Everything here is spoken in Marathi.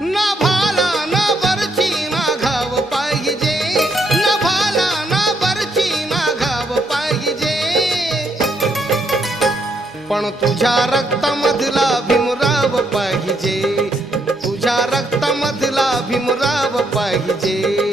ना भाला ना बरची ना घाव पाहिजे, ना भाला ना बरची ना घाव पाहिजे, पण तुझ्या रक्तामधला भीमराव पाहिजे, तुझ्या रक्तामधला भीमराव पाहिजे.